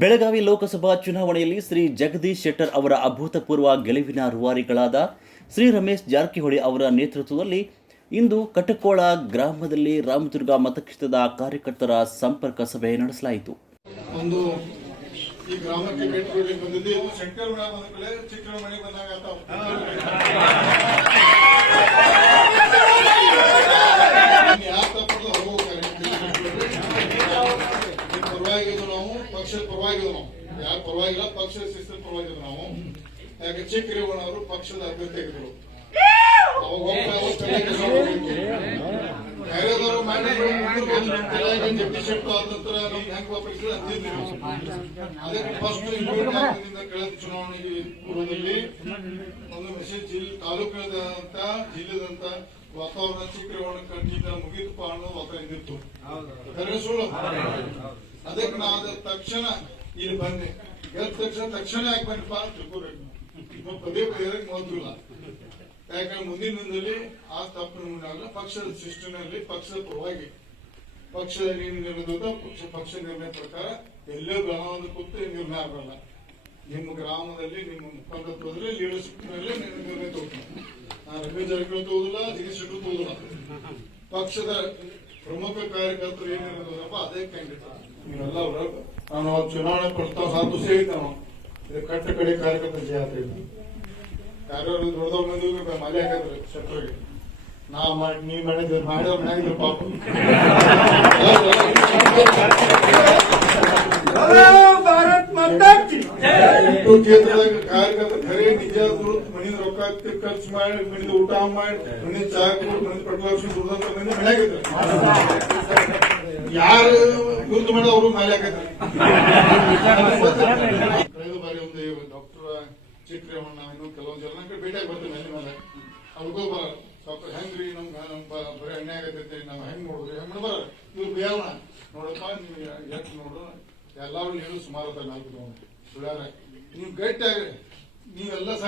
ಬೆಳಗಾವಿ ಲೋಕಸಭಾ ಚುನಾವಣೆಯಲ್ಲಿ ಶ್ರೀ ಜಗದೀಶ್ ಶೆಟ್ಟರ್ ಅವರ ಅಭೂತಪೂರ್ವ ಗೆಲುವಿನ ರೂವಾರಿಗಳಾದ ಶ್ರೀ ರಮೇಶ್ ಜಾರಕಿಹೊಳಿ ಅವರ ನೇತೃತ್ವದಲ್ಲಿ ಇಂದು ಕಟಕೋಳ ಗ್ರಾಮದಲ್ಲಿ ರಾಮದುರ್ಗ ಮತಕ್ಷೇತ್ರದ ಕಾರ್ಯಕರ್ತರ ಸಂಪರ್ಕ ಸಭೆ ನಡೆಸಲಾಯಿತು. ಈ ಗ್ರಾಮಕ್ಕೆ ಭೇಟಿ ಬಂದಿದ್ದು ಶಂಕರಮಣ ಬಂದ ಚಿಕ್ಕಮಣಿ ಬಂದಾಗ ಪರವಾಗಿದ್ದು ನಾವು ಪಕ್ಷದ ಪರವಾಗಿದ್ದು ನಾವು ಯಾರು ಪರವಾಗಿಲ್ಲ ಪಕ್ಷದ ಶಿಸ್ತಿನ ಪರವಾಗಿದ್ದು ನಾವು ಯಾಕೆ ಚಿಕ್ಕರೇವಣ್ಣವರು ಪಕ್ಷದ ಅಭ್ಯರ್ಥಿ ಆಗಿದ್ರು. ಬೇರೆದವರು ಜಗದೀಶ್ ಶೆಟ್ಟರ್ ಆದ ನಂತರ ನಮ್ಗೆ ಹೆಂಗ್ ವಾಪಸ್ ಅಂದಿದ್ವಿ. ಅದಕ್ಕೆ ಫಸ್ಟ್ ಕಳೆದ ಚುನಾವಣೆಗೆ ಪೂರ್ವದಲ್ಲಿ ಒಂದು ಮೆಸೇಜ್ ತಾಲೂಕಿನಂತ ಜಿಲ್ಲೆದಂತ ವಾತಾವರಣ ಚಿಕ್ಕರೇವಣ್ಣ ಕಂಡಿದ್ದ ಮುಗಿತಪ್ಪ ಅನ್ನೋ ವಾತಾವರಣ ಇದ್ದಿತ್ತು. ಸುಳ್ಳು. ಅದಕ್ಕೆ ನಾವು ತಕ್ಷಣ ಇಲ್ಲಿ ಬಂದೆ. ಗೆದ್ದ ತಕ್ಷಣ ಯಾಕೆ ಬಂದಪ್ಪ ಅಂತ ತಿಳ್ಕೋಬೇಕು. ಪದೇ ಪದೇ ಮೊದಲಿಲ್ಲ. ಯಾಕಂದ್ರೆ ಮುಂದಿನ ದಿನದಲ್ಲಿ ಆ ತಪ್ಪಿನ ಪಕ್ಷದ ಶಿಸ್ತಿನಲ್ಲಿ ಪಕ್ಷದ ಪರವಾಗಿ ಪಕ್ಷದ ಪಕ್ಷ ನಿರ್ಣಯ ಪ್ರಕಾರ ಎಲ್ಲೇ ಗ್ರಾಮದ ಕೂತು ನಿರ್ಣಯ ಆಗಲ್ಲ. ನಿಮ್ಮ ಗ್ರಾಮದಲ್ಲಿ ನಿಮ್ಮ ಮುಖಂಡತ್ವದಲ್ಲಿ ಲೀಡರ್ಶಿಪ್ ನಲ್ಲಿ ನಿರ್ಣಯ ತಗೋತೀನಿ. ನಾನು ರಮೇಶ್ ಜಾರಕಿಹೊಳಿ ತಗೋದಿಲ್ಲ, ಜಗದೀಶ್ ಶೆಟ್ಟರ್ ತಗೋದಿಲ್ಲ. ಪಕ್ಷದ ಪ್ರಮುಖ ಕಾರ್ಯಕರ್ತರು ಏನಿರೋದಪ್ಪ ಅದೇ ಖಂಡಿತ ನೀವೆಲ್ಲ ನಾನು ಚುನಾವಣೆ ಪ್ರಸ್ತಾವ ಸಾಧು ಸೇರಿದ್ದೆ. ನಾವು ಇದು ಕಟ್ಟ ಕಡೆ ಕಾರ್ಯಕರ್ತರ ಜಾತ್ರೆ ಯಾರು ದೊಡ್ಡದವ್ರ ಮಂದಿ ಮಲೆ ಹಾಕಿದ್ರು ಶೆಟ್ಟರ್ಗೆ. ನಾ ಮಾಡಿ ನೀ ಮಾಡಿದ್ರು ಮಾಡಿದವ್ರು ಮನೆಯಾಗಿದ್ರು ಪಾಪ. ಕ್ಷೇತ್ರದಾಗ ಕಾರ್ಯಕರ್ತ ಖರೆ ನಿಜ ಮನಿದ ರೊಕ್ಕ ಖರ್ಚು ಮಾಡಿ ಮನಿದ ಊಟ ಮಾಡಿ ಮನಿದ ಚಾ ಕೊಟ್ಟು ಮನಿದ ಪಟ್ಲಕ್ಷ ದುಡ್ದಂತ ಮಂದಿ ಮನೆಯಾಗಿದ್ರು. ಯಾರು ಗುರುತು ಮಾಡಿ ಅವರು ಮಲೆ ಹಾಕಿದ್ರು. ಕಳೆದ ಬಾರಿ ಒಂದು ಡಾಕ್ಟರ್ ಚಿಕ್ಕರೇವಣ್ಣ ಇನ್ನೂ ಕೆಲವೊಂದು ಜನ ಭೇಟಿಯಾಗಿ ಬರ್ತೀವಿ ಮನೆ ಮೇಲೆ. ಅವ್ರಿಗೂ ಬರ ಸ್ವಲ್ಪ ಹೆಂಗ್ರಿ ಬರೀ ಅನ್ಯಾಯ ಆಗತೈತಿ, ನಾವು ಹೆಂಗ್ ನೋಡಿದ್ರಿ ಹೆಂಗ್ ಬರ ಇವ್ರು ಬೇವಣ ನೋಡಪ್ಪ ನೀವು ಎಷ್ಟು ನೋಡು ಎಲ್ಲಾರು ಹೇಳು ಸುಮಾರು 4 ಸುಳ್ಯಾರ ನೀವು ಗಟ್ಟಿಯಾಗ್ರಿ ನೀವೆಲ್ಲ